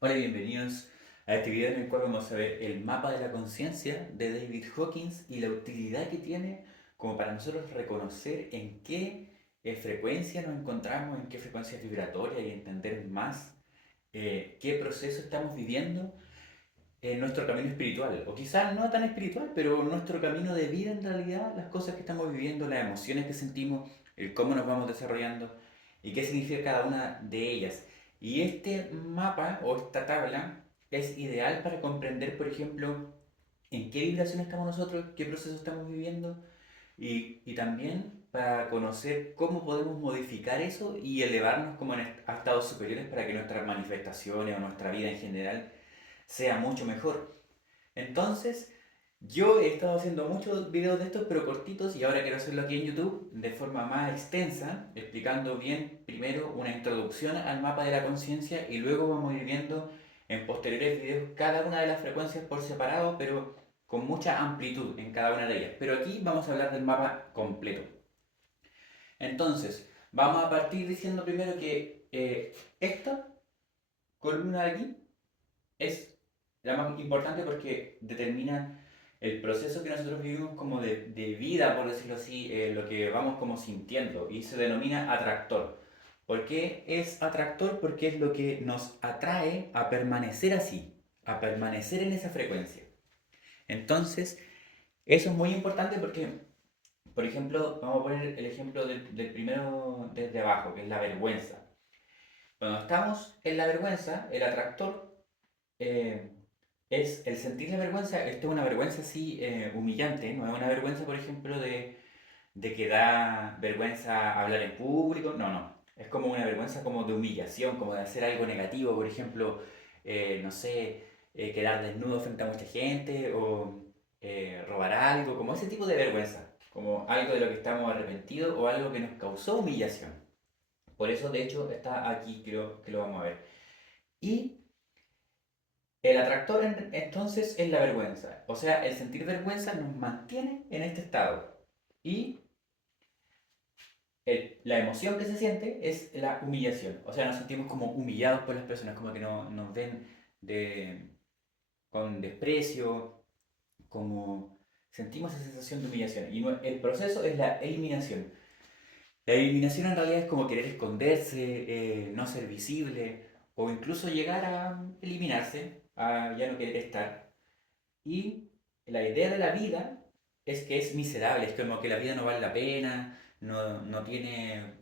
Hola y bienvenidos a este video en el cual vamos a ver el mapa de la conciencia de David Hawkins y la utilidad que tiene como para nosotros reconocer en qué frecuencia nos encontramos, en qué frecuencia vibratoria y entender más qué proceso estamos viviendo en nuestro camino espiritual. O quizás no tan espiritual, pero nuestro camino de vida en realidad, las cosas que estamos viviendo, las emociones que sentimos, el cómo nos vamos desarrollando y qué significa cada una de ellas. Y este mapa o esta tabla es ideal para comprender, por ejemplo, en qué vibración estamos nosotros, qué proceso estamos viviendo y también para conocer cómo podemos modificar eso y elevarnos como a estados superiores para que nuestras manifestaciones o nuestra vida en general sea mucho mejor. Entonces, yo he estado haciendo muchos videos de estos, pero cortitos, y ahora quiero hacerlo aquí en YouTube de forma más extensa, explicando bien primero una introducción al mapa de la conciencia y luego vamos a ir viendo en posteriores videos cada una de las frecuencias por separado, pero con mucha amplitud en cada una de ellas. Pero aquí vamos a hablar del mapa completo. Entonces, vamos a partir diciendo primero que esta columna de aquí es la más importante porque determina el proceso que nosotros vivimos como de vida, por decirlo así, lo que vamos como sintiendo y se denomina atractor. ¿Por qué es atractor? Porque es lo que nos atrae a permanecer así, a permanecer en esa frecuencia. Entonces, eso es muy importante porque, por ejemplo, vamos a poner el ejemplo del primero desde abajo, que es la vergüenza. Cuando estamos en la vergüenza, el atractor eh, es el sentir la vergüenza. Esto es una vergüenza así humillante, no es una vergüenza, por ejemplo, de que da vergüenza hablar en público, no, no. Es como una vergüenza como de humillación, como de hacer algo negativo, por ejemplo, no sé, quedar desnudo frente a mucha gente o robar algo, como ese tipo de vergüenza, como algo de lo que estamos arrepentidos o algo que nos causó humillación. Por eso, de hecho, está aquí, creo que lo vamos a ver. Y el atractor entonces es la vergüenza. O sea, el sentir vergüenza nos mantiene en este estado. Y la emoción que se siente es la humillación. O sea, nos sentimos como humillados por las personas, como que no, nos ven de, con desprecio, como sentimos esa sensación de humillación. Y el proceso es la eliminación. La eliminación en realidad es como querer esconderse, no ser visible o incluso llegar a eliminarse, a ya no querer estar. Y la idea de la vida es que es miserable, es como que la vida no vale la pena, no tiene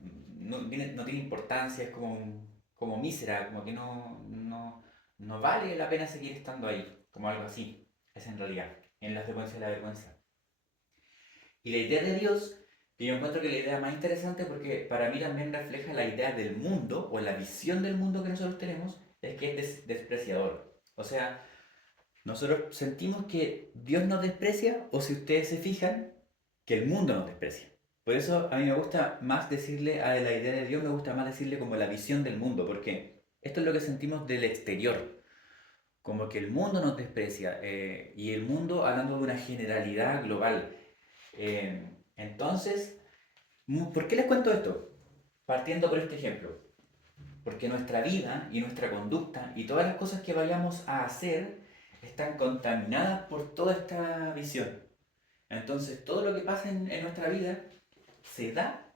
importancia, es como mísera, como que no vale la pena seguir estando ahí, como algo así, es en realidad, en la frecuencia de la vergüenza. Y la idea de Dios, que yo encuentro que es la idea más interesante porque para mí también refleja la idea del mundo o la visión del mundo que nosotros tenemos, es que es despreciador. O sea, nosotros sentimos que Dios nos desprecia o si ustedes se fijan, que el mundo nos desprecia. Por eso a mí me gusta más decirle a la idea de Dios, me gusta más decirle como la visión del mundo, porque esto es lo que sentimos del exterior, como que el mundo nos desprecia y el mundo hablando de una generalidad global. Entonces, ¿por qué les cuento esto? Partiendo por este ejemplo, porque nuestra vida y nuestra conducta y todas las cosas que vayamos a hacer están contaminadas por toda esta visión. Entonces, todo lo que pasa en nuestra vida se da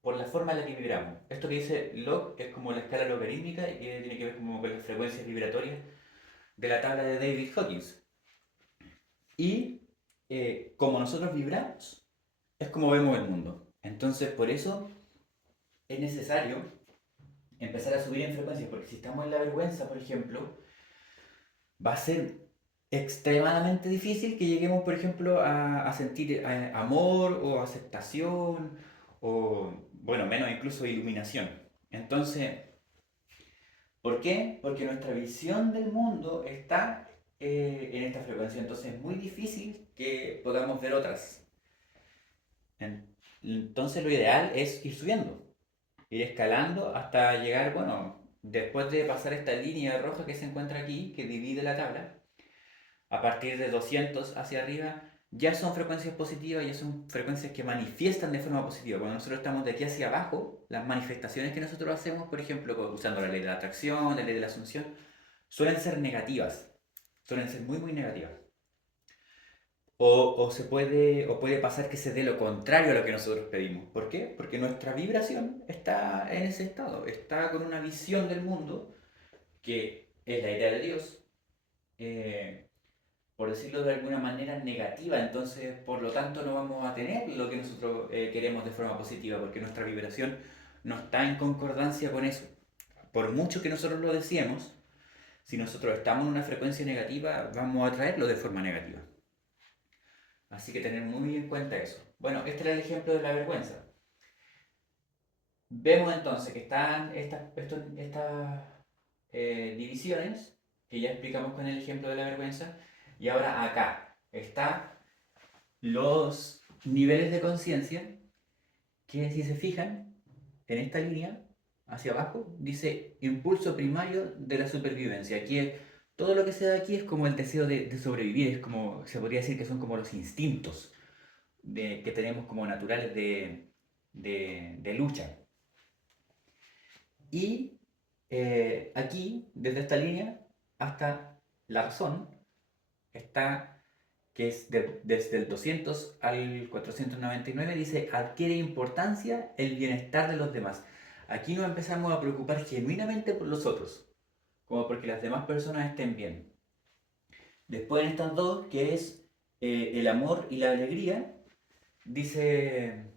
por la forma en la que vibramos. Esto que dice log es como la escala logarítmica y que tiene que ver como con las frecuencias vibratorias de la tabla de David Hawkins. Y como nosotros vibramos, es como vemos el mundo. Entonces, por eso es necesario empezar a subir en frecuencia, porque si estamos en la vergüenza, por ejemplo, va a ser extremadamente difícil que lleguemos, por ejemplo, a sentir amor o aceptación o, bueno, menos incluso iluminación. Entonces, ¿por qué? Porque nuestra visión del mundo está en esta frecuencia, entonces es muy difícil que podamos ver otras. Entonces lo ideal es ir subiendo, ir escalando hasta llegar, bueno, después de pasar esta línea roja que se encuentra aquí, que divide la tabla, a partir de 200 hacia arriba, ya son frecuencias positivas, ya son frecuencias que manifiestan de forma positiva. Cuando nosotros estamos de aquí hacia abajo, las manifestaciones que nosotros hacemos, por ejemplo, usando la ley de la atracción, la ley de la asunción, suelen ser negativas, suelen ser muy, muy negativas. O puede pasar que se dé lo contrario a lo que nosotros pedimos. ¿Por qué? Porque nuestra vibración está en ese estado, está con una visión del mundo que es la idea de Dios, eh, por decirlo de alguna manera, negativa. Entonces, por lo tanto, no vamos a tener lo que nosotros queremos de forma positiva, porque nuestra vibración no está en concordancia con eso. Por mucho que nosotros lo deseemos, si nosotros estamos en una frecuencia negativa, vamos a traerlo de forma negativa. Así que tener muy en cuenta eso. Bueno, este era el ejemplo de la vergüenza. Vemos entonces que están estas divisiones que ya explicamos con el ejemplo de la vergüenza. Y ahora acá están los niveles de conciencia que, si se fijan en esta línea hacia abajo, dice impulso primario de la supervivencia. Todo lo que se da aquí es como el deseo de sobrevivir, es como, se podría decir que son como los instintos que tenemos como naturales de lucha. Y aquí, desde esta línea hasta la razón, está, que es desde el 200 al 499, dice, adquiere importancia el bienestar de los demás. Aquí nos empezamos a preocupar genuinamente por los otros, como porque las demás personas estén bien. Después en estas dos, que es el amor y la alegría, dice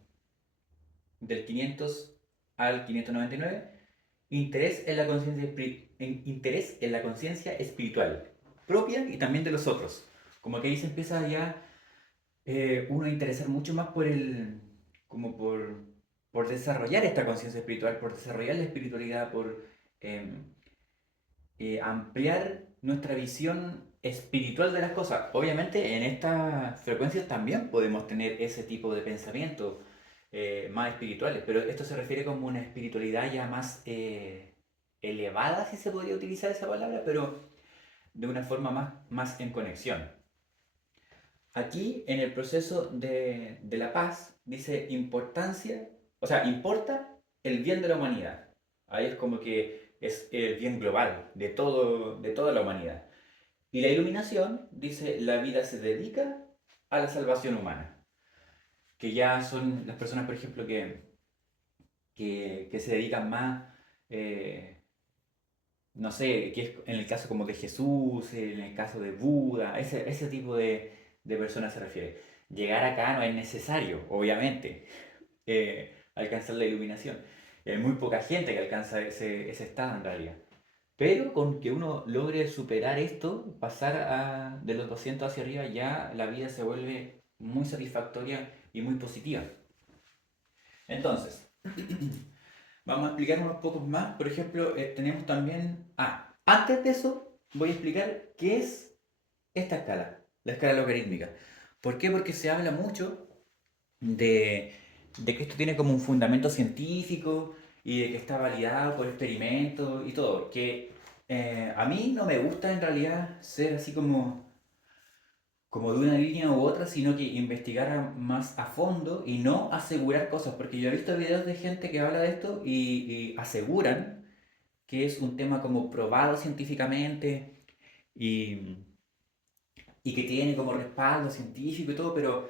del 500 al 599, interés en la conciencia espiritual, propia y también de los otros. Como que ahí se empieza ya uno a interesar mucho más como por desarrollar esta conciencia espiritual, por desarrollar la espiritualidad, por eh, ampliar nuestra visión espiritual de las cosas. Obviamente en estas frecuencias también podemos tener ese tipo de pensamientos más espirituales, pero esto se refiere como una espiritualidad ya más elevada, si se podría utilizar esa palabra, pero de una forma más en conexión. Aquí en el proceso de la paz dice importancia, o sea, importa el bien de la humanidad. Ahí es como que es el bien global de toda la humanidad. Y la iluminación dice la vida se dedica a la salvación humana. Que ya son las personas, por ejemplo, que se dedican más, eh, no sé, que es en el caso como de Jesús, en el caso de Buda, ese tipo de personas se refiere. Llegar acá no es necesario, obviamente, alcanzar la iluminación. Hay muy poca gente que alcanza ese estado en realidad. Pero con que uno logre superar esto, pasar de los 200 hacia arriba, ya la vida se vuelve muy satisfactoria y muy positiva. Entonces, vamos a explicar unos pocos más. Por ejemplo, tenemos también... antes de eso, voy a explicar qué es esta escala, la escala logarítmica. ¿Por qué? Porque se habla mucho de que esto tiene como un fundamento científico y de que está validado por experimentos y todo. Que a mí no me gusta en realidad ser así como de una línea u otra, sino que investigar más a fondo y no asegurar cosas, porque yo he visto videos de gente que habla de esto y aseguran que es un tema como probado científicamente y, y que tiene como respaldo científico y todo, pero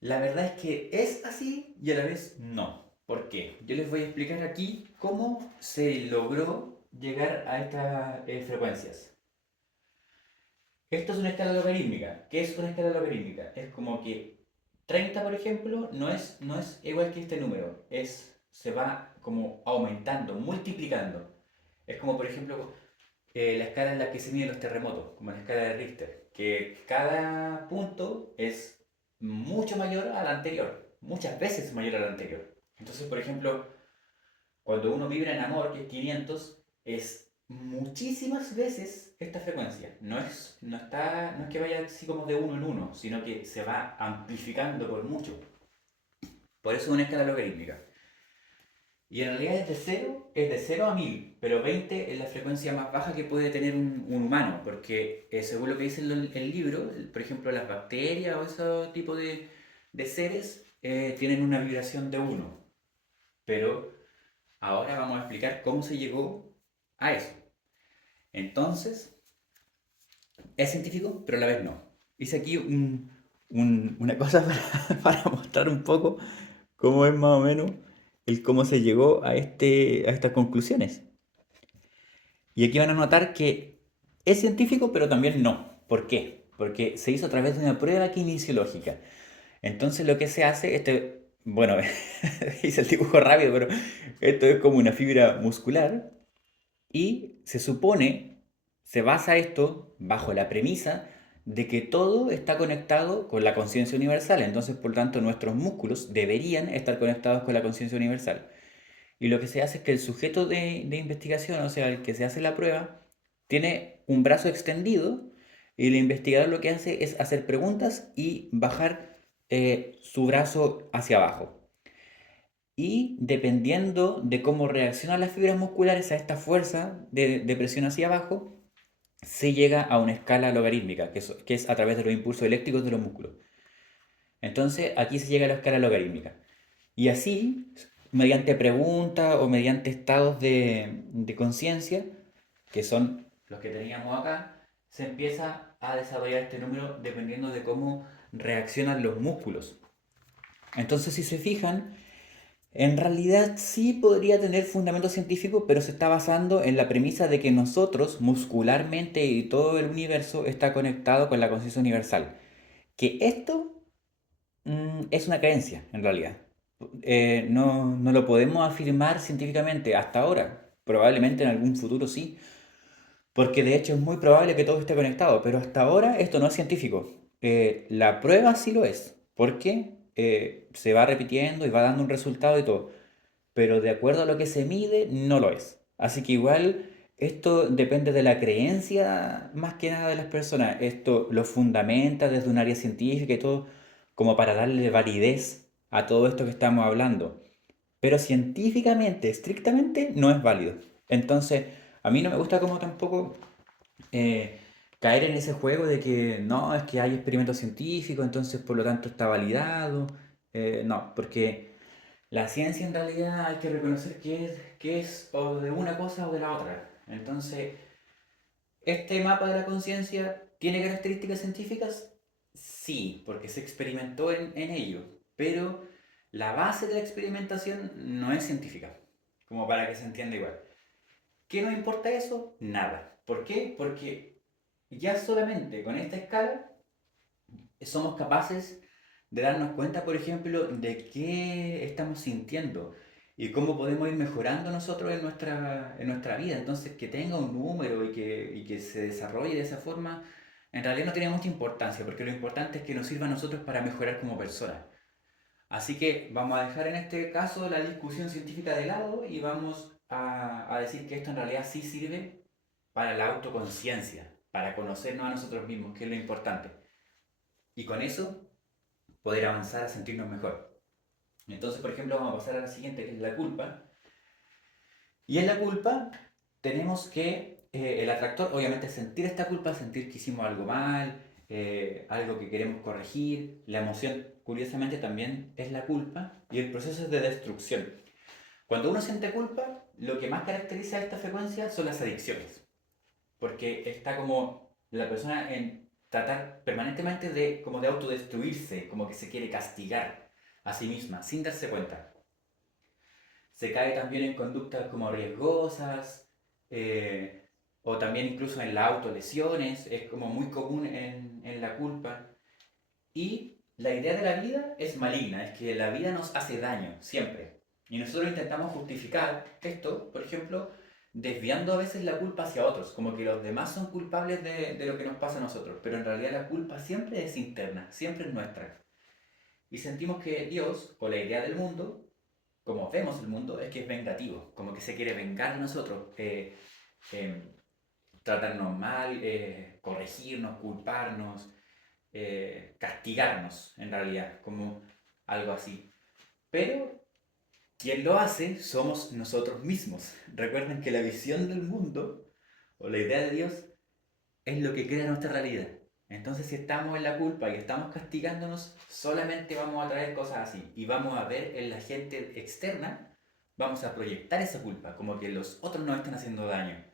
la verdad es que es así y a la vez no. ¿Por qué? Yo les voy a explicar aquí cómo se logró llegar a estas frecuencias. Esto es una escala logarítmica. ¿Qué es una escala logarítmica? Es como que 30, por ejemplo, no es igual que este número. Se va como aumentando, multiplicando. Es como, por ejemplo, la escala en la que se miden los terremotos, como la escala de Richter, que cada punto es mucho mayor al anterior, muchas veces mayor al anterior. Entonces, por ejemplo, cuando uno vibra en amor, que es 500, es muchísimas veces esta frecuencia. No es que vaya así como de uno en uno, sino que se va amplificando por mucho. Por eso es una escala logarítmica. Y en realidad es de cero a 1000, pero 20 es la frecuencia más baja que puede tener un humano, porque según lo que dice el libro, por ejemplo, las bacterias o ese tipo de seres tienen una vibración de uno. Pero ahora vamos a explicar cómo se llegó a eso. Entonces, es científico, pero a la vez no. Hice aquí una cosa para mostrar un poco cómo es más o menos el cómo se llegó a estas conclusiones. Y aquí van a notar que es científico, pero también no. ¿Por qué? Porque se hizo a través de una prueba kinesiológica. Entonces lo que se hace, bueno, hice el dibujo rápido, pero esto es como una fibra muscular y se supone, se basa esto bajo la premisa de que todo está conectado con la conciencia universal. Entonces, por tanto, nuestros músculos deberían estar conectados con la conciencia universal. Y lo que se hace es que el sujeto de investigación, o sea, el que se hace la prueba, tiene un brazo extendido y el investigador lo que hace es hacer preguntas y bajar su brazo hacia abajo. Y dependiendo de cómo reaccionan las fibras musculares a esta fuerza de presión hacia abajo, se llega a una escala logarítmica, que es a través de los impulsos eléctricos de los músculos. Entonces aquí se llega a la escala logarítmica. Y así, mediante preguntas o mediante estados de conciencia, que son los que teníamos acá, se empieza a desarrollar este número dependiendo de cómo reaccionan los músculos. Entonces, si se fijan, en realidad sí podría tener fundamento científico, pero se está basando en la premisa de que nosotros, muscularmente y todo el universo, está conectado con la conciencia universal. Que esto es una creencia, en realidad. No lo podemos afirmar científicamente hasta ahora. Probablemente en algún futuro sí, porque de hecho es muy probable que todo esté conectado, pero hasta ahora esto no es científico. La prueba sí lo es, porque se va repitiendo y va dando un resultado y todo, pero de acuerdo a lo que se mide, no lo es. Así que igual esto depende de la creencia más que nada de las personas. Esto lo fundamenta desde un área científica y todo, como para darle validez a todo esto que estamos hablando. Pero científicamente, estrictamente, no es válido. Entonces, a mí no me gusta como tampoco eh, caer en ese juego de que no, es que hay experimentos científicos, entonces por lo tanto está validado. No, porque la ciencia en realidad hay que reconocer que es o de una cosa o de la otra. Entonces, ¿este mapa de la conciencia tiene características científicas? Sí, porque se experimentó en ello, pero la base de la experimentación no es científica, como para que se entienda igual. ¿Qué nos importa eso? Nada. ¿Por qué? Porque ya solamente con esta escala somos capaces de darnos cuenta, por ejemplo, de qué estamos sintiendo y cómo podemos ir mejorando nosotros en nuestra vida. Entonces, que tenga un número y que se desarrolle de esa forma, en realidad no tiene mucha importancia, porque lo importante es que nos sirva a nosotros para mejorar como personas. Así que vamos a dejar en este caso la discusión científica de lado y vamos a decir que esto en realidad sí sirve para la autoconciencia, para conocernos a nosotros mismos, que es lo importante. Y con eso poder avanzar a sentirnos mejor. Entonces, por ejemplo, vamos a pasar a la siguiente, que es la culpa. Y en la culpa tenemos que el atractor, obviamente, es sentir esta culpa, sentir que hicimos algo mal, algo que queremos corregir. La emoción, curiosamente, también es la culpa. Y el proceso es de destrucción. Cuando uno siente culpa, lo que más caracteriza esta frecuencia son las adicciones. Porque está como la persona en tratar permanentemente como de autodestruirse, como que se quiere castigar a sí misma, sin darse cuenta. Se cae también en conductas como riesgosas, eh, o también incluso en las autolesiones, es como muy común en la culpa. Y la idea de la vida es maligna, es que la vida nos hace daño, siempre. Y nosotros intentamos justificar esto, por ejemplo, desviando a veces la culpa hacia otros, como que los demás son culpables de lo que nos pasa a nosotros, pero en realidad la culpa siempre es interna, siempre es nuestra. Y sentimos que Dios, o la idea del mundo, como vemos el mundo, es que es vengativo, como que se quiere vengar de nosotros, eh, tratarnos mal, corregirnos, culparnos, castigarnos, en realidad, como algo así. Pero Quien lo hace somos nosotros mismos. Recuerden que la visión del mundo o la idea de Dios es lo que crea nuestra realidad. Entonces, si estamos en la culpa y estamos castigándonos, solamente vamos a traer cosas así. Y vamos a ver en la gente externa, vamos a proyectar esa culpa, como que los otros nos están haciendo daño.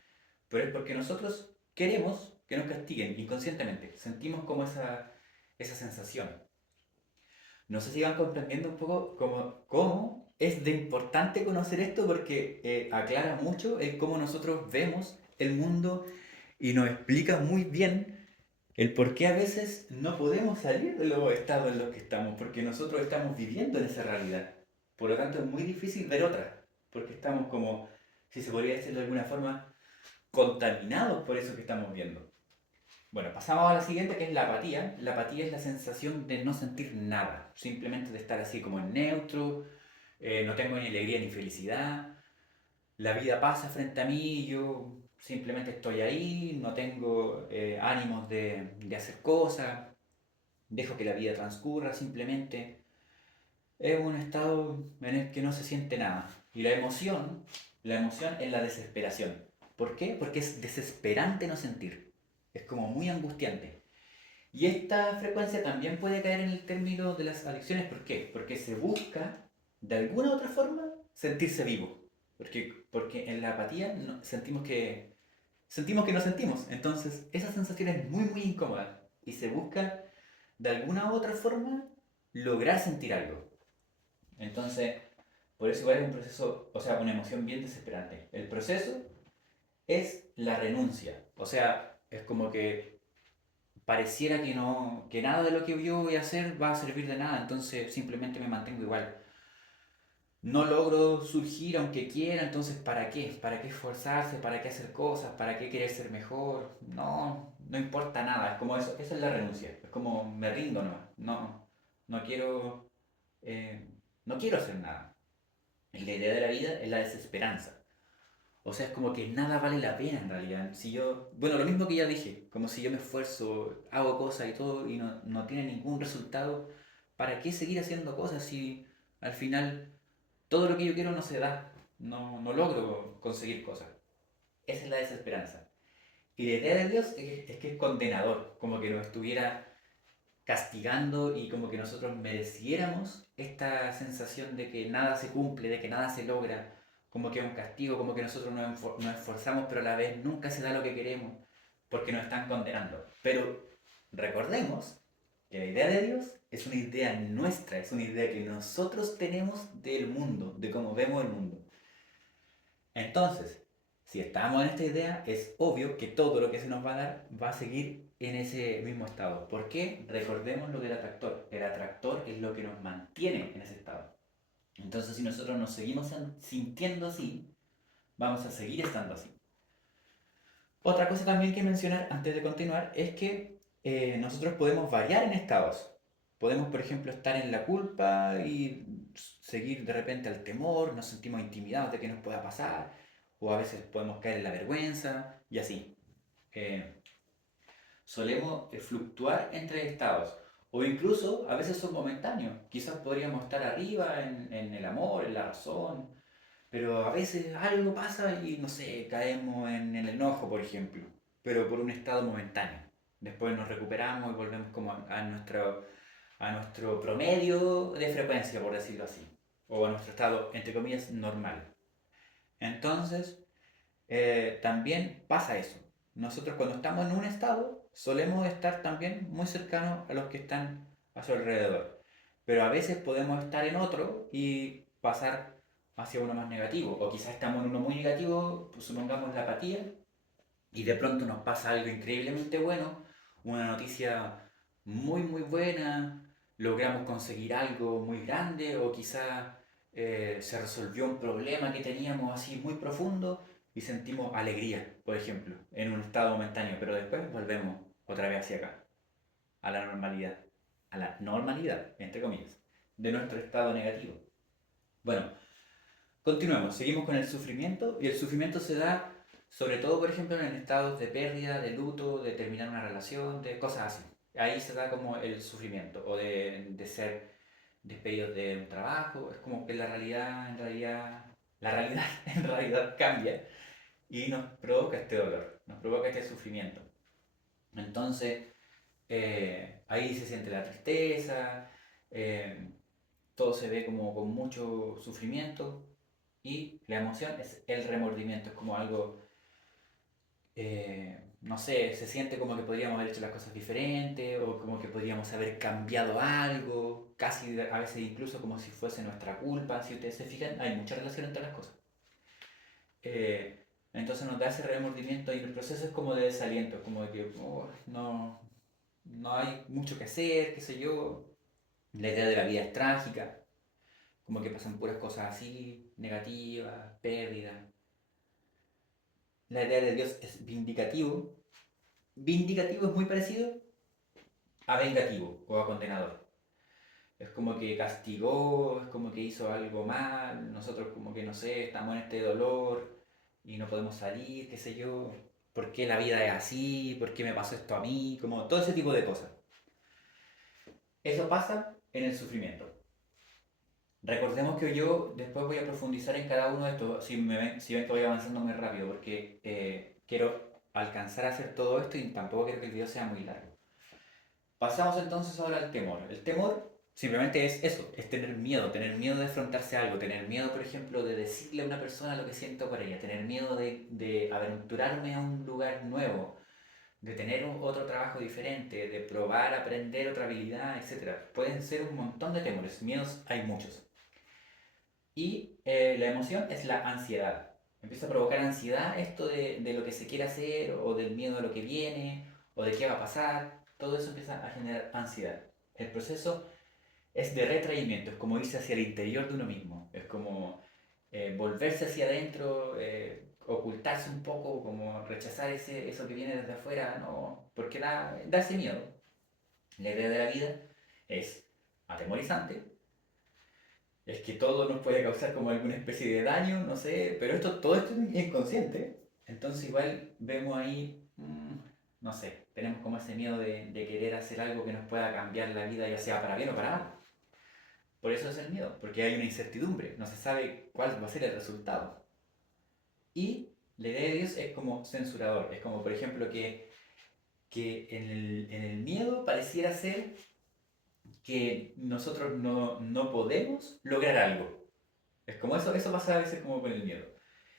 Pero es porque nosotros queremos que nos castiguen inconscientemente. Sentimos como esa sensación. No sé si van comprendiendo un poco cómo es de importante conocer esto porque aclara mucho el cómo nosotros vemos el mundo y nos explica muy bien el por qué a veces no podemos salir de los estados en los que estamos, porque nosotros estamos viviendo en esa realidad. Por lo tanto, es muy difícil ver otra, porque estamos como, si se podría decir de alguna forma, contaminados por eso que estamos viendo. Bueno, pasamos a la siguiente que es la apatía. La apatía es la sensación de no sentir nada, simplemente de estar así como en neutro, no tengo ni alegría ni felicidad, la vida pasa frente a mí y yo simplemente estoy ahí, no tengo ánimos de hacer cosas, dejo que la vida transcurra simplemente. Es un estado en el que no se siente nada. Y la emoción es la desesperación. ¿Por qué? Porque es desesperante no sentir. Es como muy angustiante. Y esta frecuencia también puede caer en el término de las adicciones. ¿Por qué? Porque se busca, de alguna u otra forma, sentirse vivo. Porque en la apatía sentimos que no sentimos. Entonces, esa sensación es muy, muy incómoda. Y se busca, de alguna u otra forma, lograr sentir algo. Entonces, por eso igual es un proceso, o sea, una emoción bien desesperante. El proceso es la renuncia. O sea, es como que pareciera que no, que nada de lo que yo voy a hacer va a servir de nada, entonces simplemente me mantengo igual. No logro surgir aunque quiera, entonces ¿para qué? ¿Para qué esforzarse? ¿Para qué hacer cosas? ¿Para qué querer ser mejor? No, no importa nada, es como eso es la renuncia, es como me rindo nomás, no quiero, eh, no quiero hacer nada. Y la idea de la vida es la desesperanza. O sea, es como que nada vale la pena en realidad. Si yo, bueno, lo mismo que ya dije, como si yo me esfuerzo, hago cosas y todo y no tiene ningún resultado, ¿para qué seguir haciendo cosas si al final todo lo que yo quiero no se da? No logro conseguir cosas. Esa es la desesperanza. Y la idea de Dios es que es condenador, como que nos estuviera castigando y como que nosotros mereciéramos esta sensación de que nada se cumple, de que nada se logra, como que es un castigo, como que nosotros nos esforzamos pero a la vez nunca se da lo que queremos, porque nos están condenando. Pero recordemos que la idea de Dios es una idea nuestra, es una idea que nosotros tenemos del mundo, de cómo vemos el mundo. Entonces, si estamos en esta idea, es obvio que todo lo que se nos va a dar va a seguir en ese mismo estado. ¿Por qué? Recordemos lo del atractor. El atractor es lo que nos mantiene en ese estado. Entonces, si nosotros nos seguimos sintiendo así, vamos a seguir estando así. Otra cosa también que mencionar antes de continuar es que nosotros podemos variar en estados. Podemos, por ejemplo, estar en la culpa y seguir de repente al temor, nos sentimos intimidados de que nos pueda pasar, o a veces podemos caer en la vergüenza y así. Eh, Solemos fluctuar entre estados, o incluso a veces son momentáneos. Quizás podríamos estar arriba en el amor, en la razón, pero a veces algo pasa y no sé, caemos en el enojo, por ejemplo, pero por un estado momentáneo. Después nos recuperamos y volvemos como a nuestro promedio de frecuencia, por decirlo así, o a nuestro estado, entre comillas, normal. Entonces, también pasa eso. Nosotros cuando estamos en un estado solemos estar también muy cercanos a los que están a su alrededor. Pero a veces podemos estar en otro y pasar hacia uno más negativo. O quizás estamos en uno muy negativo, pues supongamos la apatía, y de pronto nos pasa algo increíblemente bueno, una noticia muy muy buena, logramos conseguir algo muy grande o quizás se resolvió un problema que teníamos así muy profundo y sentimos alegría, por ejemplo, en un estado momentáneo, pero después volvemos otra vez hacia acá, a la normalidad, entre comillas, de nuestro estado negativo. Bueno, continuemos, seguimos con el sufrimiento y el sufrimiento se da sobre todo, por ejemplo, en estados de pérdida, de luto, de terminar una relación, de cosas así. Ahí se da como el sufrimiento o de ser despedidos de un trabajo, es como que la realidad en realidad cambia y nos provoca este dolor, nos provoca este sufrimiento. Entonces, ahí se siente la tristeza, eh, todo se ve como con mucho sufrimiento y la emoción es el remordimiento, es como algo, no sé, se siente como que podríamos haber hecho las cosas diferentes o como que podríamos haber cambiado algo, casi a veces incluso como si fuese nuestra culpa, si ustedes se fijan, hay mucha relación entre las cosas. Eh, entonces nos da ese remordimiento y el proceso es como de desaliento, como de que oh, no hay mucho que hacer, qué sé yo, la idea de la vida es trágica, como que pasan puras cosas así, negativas, pérdidas. La idea de Dios es vindicativo. Vindicativo es muy parecido a vengativo o a condenador. Es como que castigó, es como que hizo algo mal, nosotros como que no sé, estamos en este dolor y no podemos salir, qué sé yo, por qué la vida es así, por qué me pasó esto a mí, como todo ese tipo de cosas. Eso pasa en el sufrimiento. Recordemos que yo después voy a profundizar en cada uno de estos, si ven que voy avanzando muy rápido, porque quiero alcanzar a hacer todo esto y tampoco quiero que el video sea muy largo. Pasamos entonces ahora al temor. El temor simplemente es eso, es tener miedo de afrontarse a algo, tener miedo, por ejemplo, de decirle a una persona lo que siento por ella, tener miedo de aventurarme a un lugar nuevo, de tener otro trabajo diferente, de probar, aprender otra habilidad, etc. Pueden ser un montón de temores, miedos hay muchos. Y la emoción es la ansiedad. Empieza a provocar ansiedad esto de lo que se quiere hacer o del miedo a lo que viene o de qué va a pasar. Todo eso empieza a generar ansiedad. El proceso es de retraimiento, es como irse hacia el interior de uno mismo. Es como volverse hacia adentro, ocultarse un poco, como rechazar eso que viene desde afuera, no, porque da ese miedo. La idea de la vida es atemorizante, es que todo nos puede causar como alguna especie de daño, no sé, pero todo esto es inconsciente. Entonces igual vemos ahí, no sé, tenemos como ese miedo de querer hacer algo que nos pueda cambiar la vida, ya sea para bien o para mal. Por eso es el miedo, porque hay una incertidumbre, no se sabe cuál va a ser el resultado. Y la idea de Dios es como censurador, es como por ejemplo que en el miedo pareciera ser que nosotros no podemos lograr algo. Es como eso pasa a veces como con el miedo.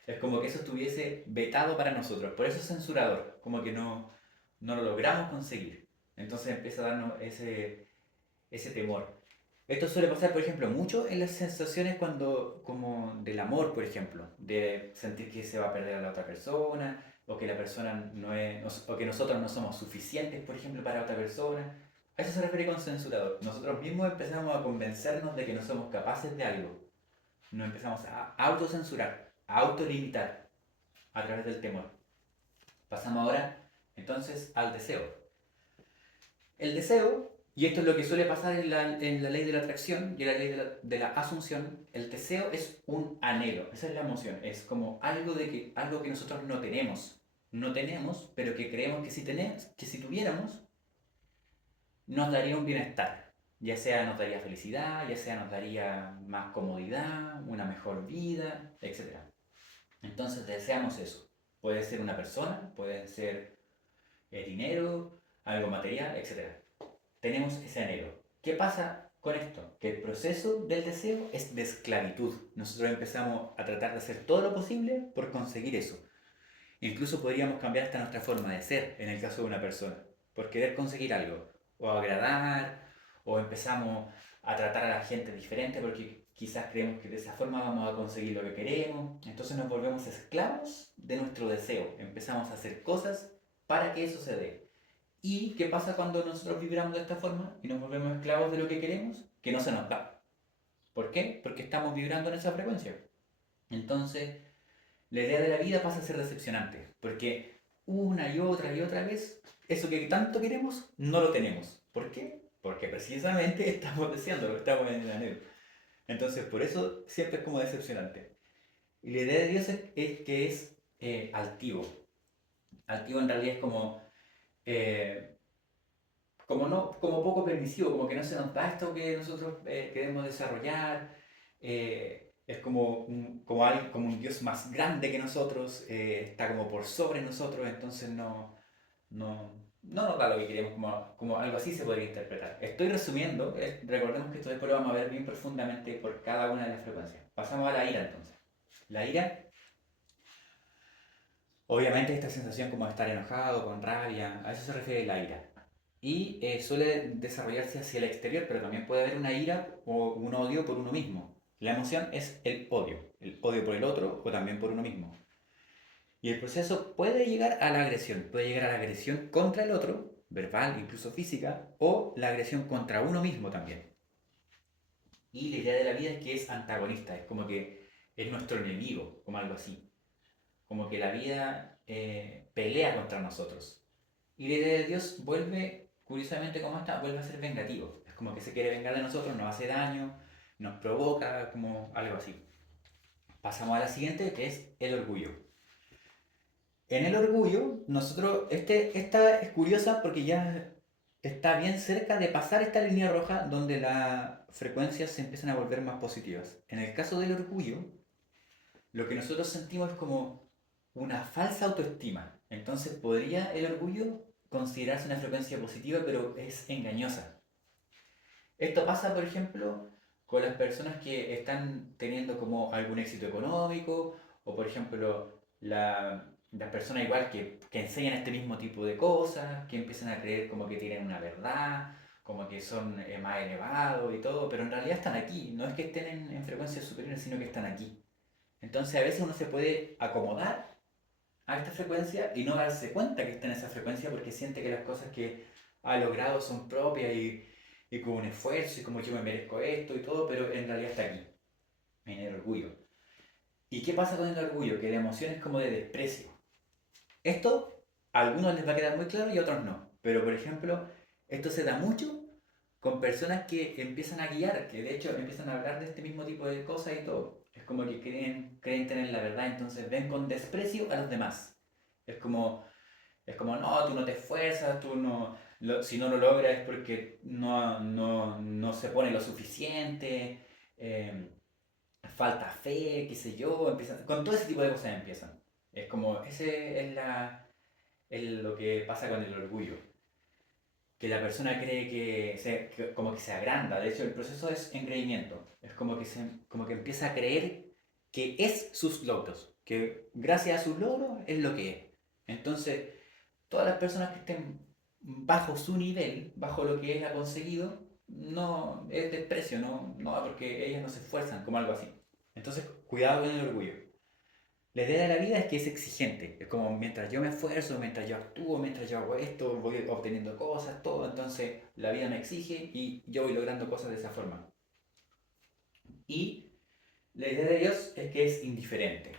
Es como que eso estuviese vetado para nosotros. Por eso es censurador. Como que no lo logramos conseguir. Entonces empieza a darnos ese temor. Esto suele pasar, por ejemplo, mucho en las sensaciones cuando, como del amor, por ejemplo, de sentir que se va a perder a la otra persona, o que la persona no es, o que nosotros no somos suficientes, por ejemplo, para otra persona. A eso se refiere con censurador. Nosotros mismos empezamos a convencernos de que no somos capaces de algo. Nos empezamos a autocensurar, a autolimitar a través del temor. Pasamos ahora entonces al deseo. El deseo, y esto es lo que suele pasar en la ley de la atracción y en la ley de la asunción, el deseo es un anhelo, esa es la emoción, es como algo que nosotros no tenemos, pero que creemos que que si tuviéramos, nos daría un bienestar. Ya sea nos daría felicidad, ya sea nos daría más comodidad, una mejor vida, etc. Entonces deseamos eso. Puede ser una persona, puede ser dinero, algo material, etc. Tenemos ese anhelo. ¿Qué pasa con esto? Que el proceso del deseo es de esclavitud. Nosotros empezamos a tratar de hacer todo lo posible por conseguir eso. Incluso podríamos cambiar hasta nuestra forma de ser en el caso de una persona, por querer conseguir algo, o agradar, o empezamos a tratar a la gente diferente porque quizás creemos que de esa forma vamos a conseguir lo que queremos. Entonces nos volvemos esclavos de nuestro deseo. Empezamos a hacer cosas para que eso se dé. ¿Y qué pasa cuando nosotros vibramos de esta forma y nos volvemos esclavos de lo que queremos? Que no se nos da. ¿Por qué? Porque estamos vibrando en esa frecuencia. Entonces, la idea de la vida pasa a ser decepcionante, porque una y otra vez, eso que tanto queremos, no lo tenemos. ¿Por qué? Porque precisamente estamos deseándolo, estamos en el anhelo. Entonces, por eso siempre es como decepcionante. Y la idea de Dios es que es altivo. Altivo en realidad es como, eh, como, no, como poco permisivo, como que no se nos da esto que nosotros queremos desarrollar. Es como como un Dios más grande que nosotros, está como por sobre nosotros, entonces no nos da lo que queremos, como algo así se podría interpretar. Estoy resumiendo, recordemos que esto después lo vamos a ver bien profundamente por cada una de las frecuencias. Pasamos a la ira entonces. La ira, obviamente esta sensación como de estar enojado, con rabia, a eso se refiere la ira. Y suele desarrollarse hacia el exterior, pero también puede haber una ira o un odio por uno mismo. La emoción es el odio por el otro o también por uno mismo. Y el proceso puede llegar a la agresión, puede llegar a la agresión contra el otro, verbal, incluso física, o la agresión contra uno mismo también. Y la idea de la vida es que es antagonista, es como que es nuestro enemigo, como algo así. Como que la vida pelea contra nosotros. Y la idea de Dios vuelve, curiosamente como está, vuelve a ser vengativo. Es como que se quiere vengar de nosotros, nos hace daño, nos provoca, como algo así. Pasamos a la siguiente, que es el orgullo. En el orgullo, nosotros, esta es curiosa porque ya está bien cerca de pasar esta línea roja donde las frecuencias se empiezan a volver más positivas. En el caso del orgullo, lo que nosotros sentimos es como una falsa autoestima. Entonces podría el orgullo considerarse una frecuencia positiva, pero es engañosa. Esto pasa, por ejemplo, con las personas que están teniendo como algún éxito económico, o por ejemplo, las personas igual que enseñan este mismo tipo de cosas, que empiezan a creer como que tienen una verdad, como que son más elevados y todo, pero en realidad están aquí, no es que estén en frecuencias superiores, sino que están aquí. Entonces a veces uno se puede acomodar a esta frecuencia y no darse cuenta que está en esa frecuencia porque siente que las cosas que ha logrado son propias y con un esfuerzo y como yo me merezco esto y todo, pero en realidad está aquí, en el orgullo. ¿Y qué pasa con el orgullo? Que la emoción es como de desprecio. Esto a algunos les va a quedar muy claro y a otros no. Pero por ejemplo, esto se da mucho con personas que empiezan a guiar, que de hecho empiezan a hablar de este mismo tipo de cosas y todo. Es como que creen tener la verdad, entonces ven con desprecio a los demás. Es como, no, tú no te esfuerzas, tú no, si no lo logras es porque no se pone lo suficiente, eh, falta fe, qué sé yo, empiezan, con todo ese tipo de cosas empiezan. Es como, ese es lo que pasa con el orgullo. Que la persona cree como que se agranda. De hecho, el proceso es engreimiento. Es como que empieza a creer que es sus logros. Que gracias a sus logros es lo que es. Entonces, todas las personas que estén bajo su nivel, bajo lo que él ha conseguido, no es desprecio, no porque ellas no se esfuerzan, como algo así. Entonces, cuidado con el orgullo. La idea de la vida es que es exigente. Es como mientras yo me esfuerzo, mientras yo actúo, mientras yo hago esto, voy obteniendo cosas, todo. Entonces la vida me exige y yo voy logrando cosas de esa forma. Y la idea de Dios es que es indiferente.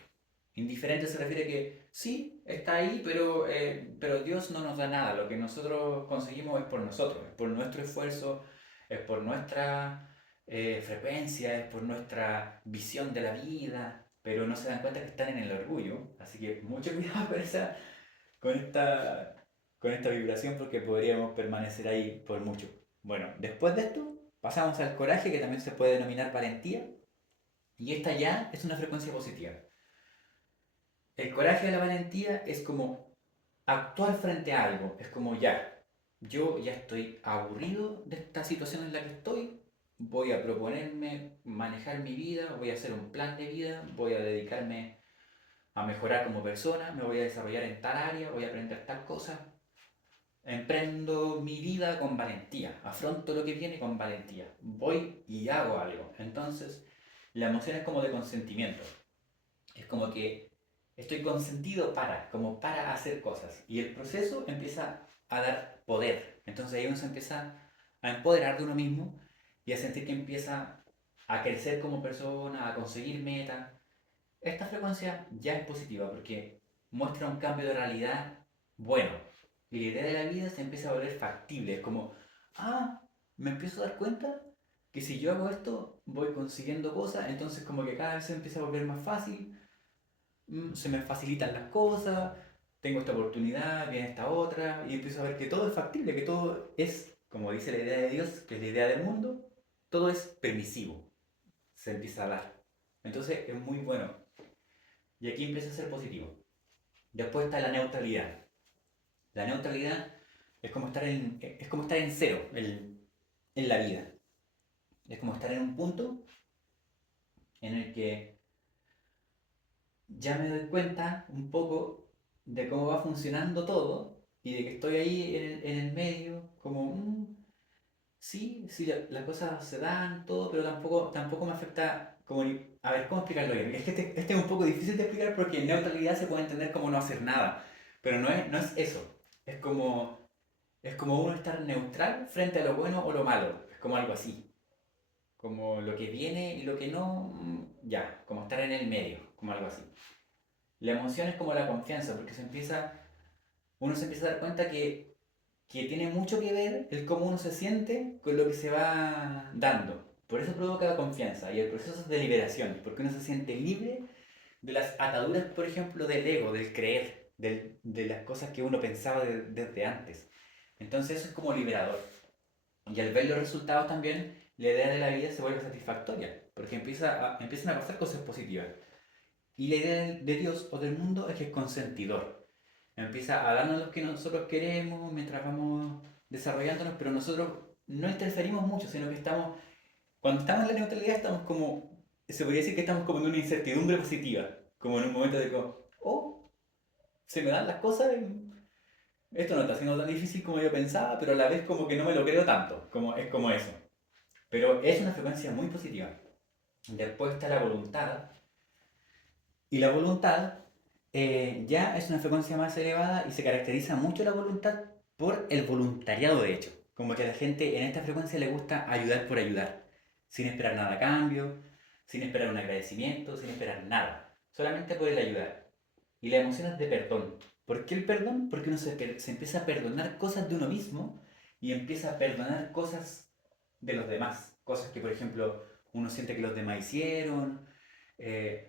Indiferente se refiere a que sí, está ahí, pero Dios no nos da nada. Lo que nosotros conseguimos es por nosotros, es por nuestro esfuerzo, es por nuestra frecuencia, es por nuestra visión de la vida, pero no se dan cuenta que están en el orgullo. Así que mucho cuidado con esta, con esta vibración porque podríamos permanecer ahí por mucho. Bueno, después de esto pasamos al coraje, que también se puede denominar valentía, y esta ya es una frecuencia positiva. El coraje de la valentía es como actuar frente a algo. Es como ya, yo ya estoy aburrido de esta situación en la que estoy. Voy a proponerme manejar mi vida, voy a hacer un plan de vida, voy a dedicarme a mejorar como persona, me voy a desarrollar en tal área, voy a aprender tal cosa. Emprendo mi vida con valentía, afronto lo que viene con valentía, voy y hago algo. Entonces, la emoción es como de consentimiento. Es como que estoy consentido como para hacer cosas. Y el proceso empieza a dar poder. Entonces ahí uno se empieza a empoderar de uno mismo y a sentir que empieza a crecer como persona, a conseguir metas. Esta frecuencia ya es positiva porque muestra un cambio de realidad bueno. Y la idea de la vida se empieza a volver factible. Es como, ah, me empiezo a dar cuenta que si yo hago esto, voy consiguiendo cosas, entonces como que cada vez se empieza a volver más fácil, se me facilitan las cosas, tengo esta oportunidad, viene esta otra, y empiezo a ver que todo es factible, que todo es como dice la idea de Dios, que es la idea del mundo, todo es permisivo, se empieza a dar. Entonces es muy bueno. Y aquí empieza a ser positivo. Después está la neutralidad. La neutralidad es como estar en cero en la vida. Es como estar en un punto en el que ya me doy cuenta un poco de cómo va funcionando todo y de que estoy ahí en el medio, como, sí, sí, las cosas se dan, todo, pero tampoco me afecta, como, a ver, ¿cómo explicarlo bien? Es que este es un poco difícil de explicar porque en neutralidad se puede entender como no hacer nada, pero no es eso, es es como uno estar neutral frente a lo bueno o lo malo, es como algo así, como lo que viene y lo que no, ya, como estar en el medio, como algo así. La emoción es como la confianza, porque uno se empieza a dar cuenta que tiene mucho que ver el cómo uno se siente con lo que se va dando. Por eso provoca confianza y el proceso es de liberación, porque uno se siente libre de las ataduras, por ejemplo, del ego, del creer, de las cosas que uno pensaba desde antes. Entonces eso es como liberador. Y al ver los resultados también, la idea de la vida se vuelve satisfactoria, porque empiezan a pasar cosas positivas. Y la idea de Dios o del mundo es que es consentidor. Empieza a darnos lo que nosotros queremos mientras vamos desarrollándonos, pero nosotros no interferimos mucho, sino que cuando estamos en la neutralidad, estamos como, se podría decir que estamos como en una incertidumbre positiva, como en un momento de como, oh, se me dan las cosas, esto no está siendo tan difícil como yo pensaba, pero a la vez como que no me lo creo tanto, es como eso. Pero es una frecuencia muy positiva. Después está la voluntad, y la voluntad ya es una frecuencia más elevada y se caracteriza mucho la voluntad por el voluntariado, de hecho. Como que a la gente en esta frecuencia le gusta ayudar por ayudar, sin esperar nada a cambio, sin esperar un agradecimiento, sin esperar nada, solamente por el ayudar. Y la emoción es de perdón. ¿Por qué el perdón? Porque uno se empieza a perdonar cosas de uno mismo y empieza a perdonar cosas de los demás. Cosas que, por ejemplo, uno siente que los demás hicieron. eh,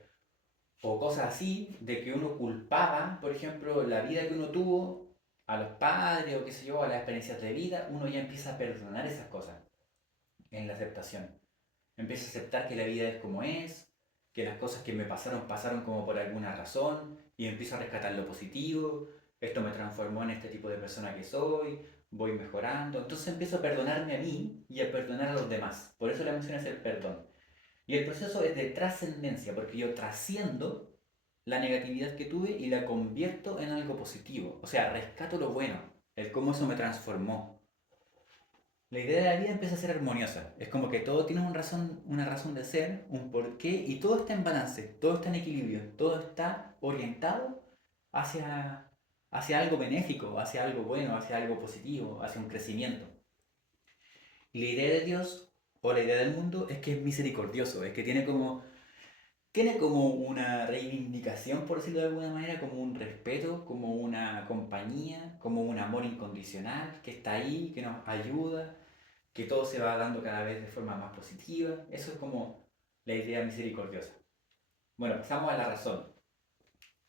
o cosas así, de que uno culpaba, por ejemplo, la vida que uno tuvo a los padres o qué sé yo, a las experiencias de vida, uno ya empieza a perdonar esas cosas en la aceptación. Empieza a aceptar que la vida es como es, que las cosas que me pasaron pasaron como por alguna razón y empiezo a rescatar lo positivo, esto me transformó en este tipo de persona que soy, voy mejorando, entonces empiezo a perdonarme a mí y a perdonar a los demás. Por eso la emoción es el perdón. Y el proceso es de trascendencia, porque yo trasciendo la negatividad que tuve y la convierto en algo positivo. O sea, rescato lo bueno, el cómo eso me transformó. La idea de la vida empieza a ser armoniosa. Es como que todo tiene una razón de ser, un porqué, y todo está en balance, todo está en equilibrio, todo está orientado hacia, hacia algo benéfico, hacia algo bueno, hacia algo positivo, hacia un crecimiento. Y la idea de Dios o la idea del mundo es que es misericordioso, es que tiene como una reivindicación, por decirlo de alguna manera, como un respeto, como una compañía, como un amor incondicional que está ahí, que nos ayuda, que todo se va dando cada vez de forma más positiva. Eso es como la idea misericordiosa. Bueno, pasamos a la razón.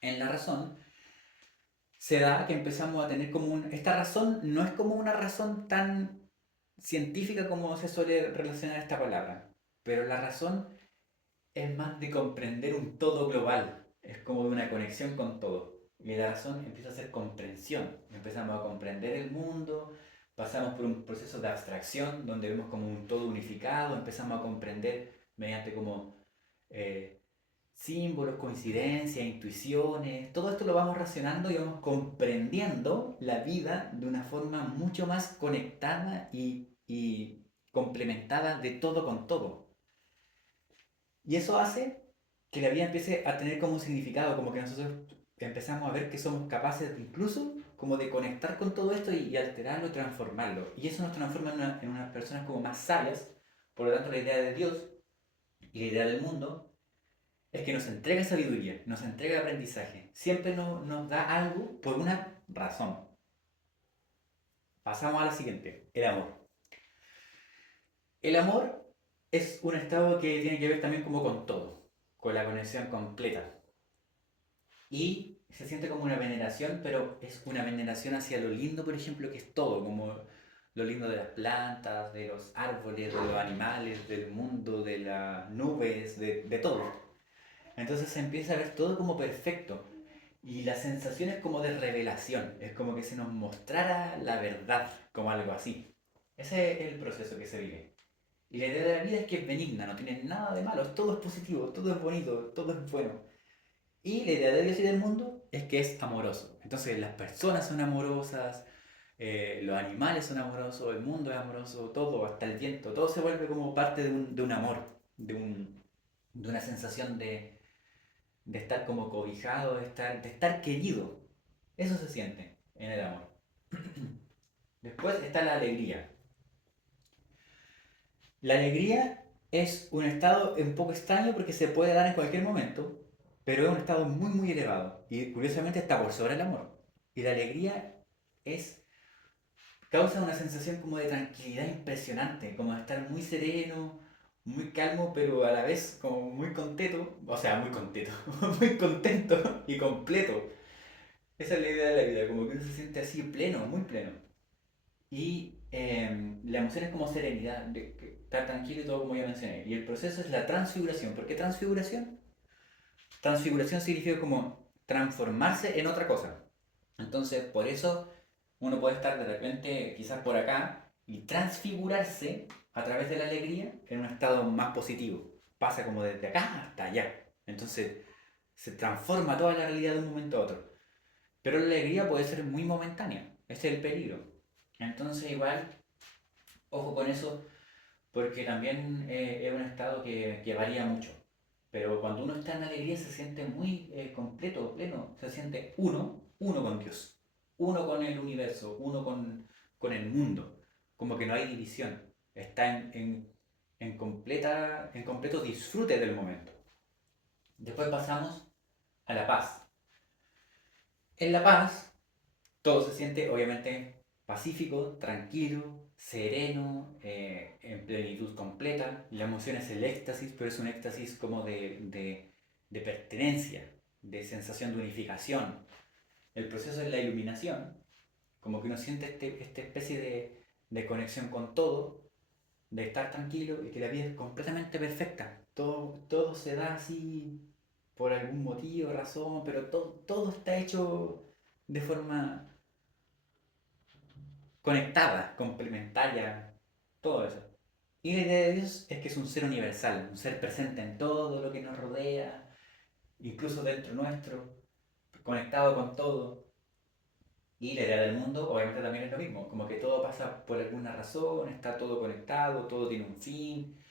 En la razón se da que empezamos a tener como esta razón no es como una razón tan científica como se suele relacionar esta palabra, pero la razón es más de comprender un todo global, es como de una conexión con todo. Y la razón empieza a ser comprensión, empezamos a comprender el mundo, pasamos por un proceso de abstracción donde vemos como un todo unificado, empezamos a comprender mediante como eh, símbolos, coincidencias, intuiciones, todo esto lo vamos racionando y vamos comprendiendo la vida de una forma mucho más conectada y complementada de todo con todo. Y eso hace que la vida empiece a tener como un significado, como que nosotros empezamos a ver que somos capaces incluso como de conectar con todo esto y alterarlo y transformarlo. Y eso nos transforma en unas personas como más sabias. Por lo tanto, la idea de Dios y la idea del mundo es que nos entrega sabiduría, nos entrega aprendizaje. Siempre nos da algo por una razón. Pasamos a la siguiente, el amor. El amor es un estado que tiene que ver también como con todo, con la conexión completa. Y se siente como una veneración, pero es una veneración hacia lo lindo, por ejemplo, que es todo, como lo lindo de las plantas, de los árboles, de los animales, del mundo, de las nubes, de todo. Entonces se empieza a ver todo como perfecto. Y la sensación es como de revelación, es como que se nos mostrara la verdad, como algo así. Ese es el proceso que se vive. Y la idea de la vida es que es benigna, no tiene nada de malo, todo es positivo, todo es bonito, todo es bueno. Y la idea de Dios y del mundo es que es amoroso. Entonces las personas son amorosas, los animales son amorosos, el mundo es amoroso, todo, hasta el viento, todo se vuelve como parte de un amor, de una sensación de estar como cobijado, de estar querido. Eso se siente en el amor. Después está la alegría. La alegría es un estado un poco extraño porque se puede dar en cualquier momento, pero es un estado muy muy elevado y curiosamente está por sobre el amor. Y la alegría es causa una sensación como de tranquilidad impresionante, como de estar muy sereno, muy calmo, pero a la vez como muy contento, o sea, muy contento, muy contento y completo. Esa es la idea de la vida, como que uno se siente así pleno, muy pleno. Y la emoción es como serenidad, de estar tranquilo y todo como ya mencioné. Y el proceso es la transfiguración. ¿Por qué transfiguración? Transfiguración significa como transformarse en otra cosa. Entonces, por eso uno puede estar de repente quizás por acá y transfigurarse a través de la alegría en un estado más positivo. Pasa como desde acá hasta allá. Entonces, se transforma toda la realidad de un momento a otro. Pero la alegría puede ser muy momentánea. Ese es el peligro. Entonces, igual, ojo con eso, porque también es un estado que varía mucho. Pero cuando uno está en alegría se siente muy completo, pleno, se siente uno con Dios, uno con el universo, uno con el mundo. Como que no hay división, está en completo disfrute del momento. Después pasamos a la paz. En la paz todo se siente obviamente pacífico, tranquilo, sereno, en plenitud completa. La emoción es el éxtasis, pero es un éxtasis como de pertenencia, de sensación de unificación. El proceso es la iluminación, como que uno siente esta especie de conexión con todo, de estar tranquilo y que la vida es completamente perfecta. Todo se da así por algún motivo, razón, pero todo está hecho de forma conectada, complementaria, todo eso. Y la idea de Dios es que es un ser universal, un ser presente en todo lo que nos rodea, incluso dentro nuestro, conectado con todo. Y la idea del mundo obviamente también es lo mismo, como que todo pasa por alguna razón, está todo conectado, todo tiene un fin,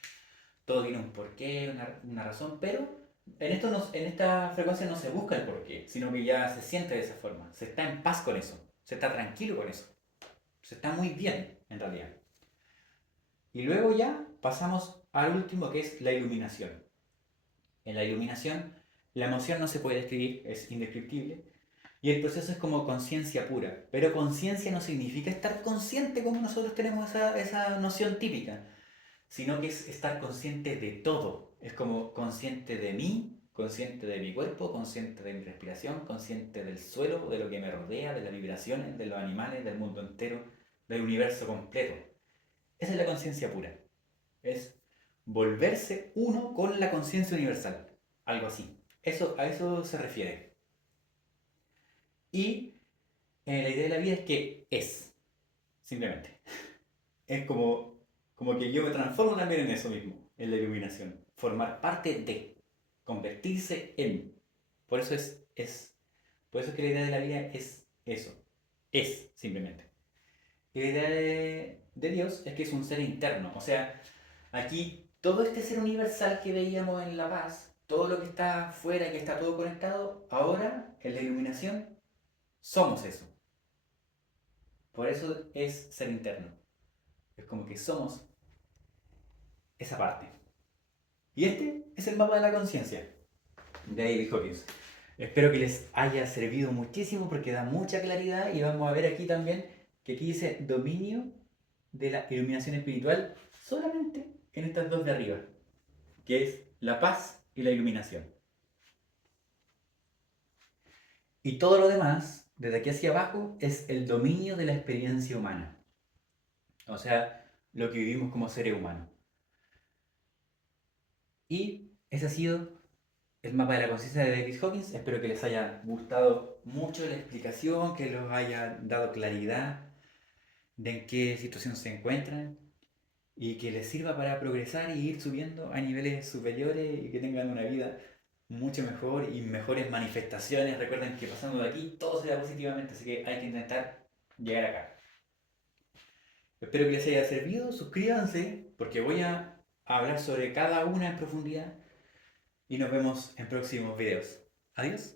todo tiene un porqué, una razón, pero en esta frecuencia no se busca el porqué, sino que ya se siente de esa forma, se está en paz con eso, se está tranquilo con eso, se está muy bien en realidad. Y luego ya pasamos al último que es la iluminación. En la iluminación la emoción no se puede describir, es indescriptible, y el proceso es como conciencia pura. Pero conciencia no significa estar consciente como nosotros tenemos esa noción típica, sino que es estar consciente de todo. Es como consciente de mí, consciente de mi cuerpo, consciente de mi respiración, consciente del suelo, de lo que me rodea, de las vibraciones, de los animales, del mundo entero, del universo completo. Esa es la conciencia pura. Es volverse uno con la conciencia universal. Algo así. A eso se refiere. Y la idea de la vida es que es, simplemente. Es como que yo me transformo también en eso mismo, en la iluminación. Formar parte de, convertirse en. Por eso por eso es que la idea de la vida es eso. Es, simplemente. Y la idea de Dios es que es un ser interno. O sea, aquí todo este ser universal que veíamos en La Paz, todo lo que está fuera y que está todo conectado, ahora en la iluminación somos eso. Por eso es ser interno. Es como que somos esa parte. Y este es el mapa de la conciencia de David Hawkins. Espero que les haya servido muchísimo porque da mucha claridad y vamos a ver aquí también que aquí dice dominio de la iluminación espiritual solamente en estas dos de arriba, que es la paz y la iluminación. Y todo lo demás, desde aquí hacia abajo, es el dominio de la experiencia humana. O sea, lo que vivimos como seres humanos. Y ese ha sido el mapa de la conciencia de David Hawkins. Espero que les haya gustado mucho la explicación, que les haya dado claridad de en qué situación se encuentran y que les sirva para progresar y ir subiendo a niveles superiores y que tengan una vida mucho mejor y mejores manifestaciones. Recuerden que pasando de aquí todo será positivamente, así que hay que intentar llegar acá. Espero que les haya servido, suscríbanse porque voy a hablar sobre cada una en profundidad y nos vemos en próximos videos. Adiós.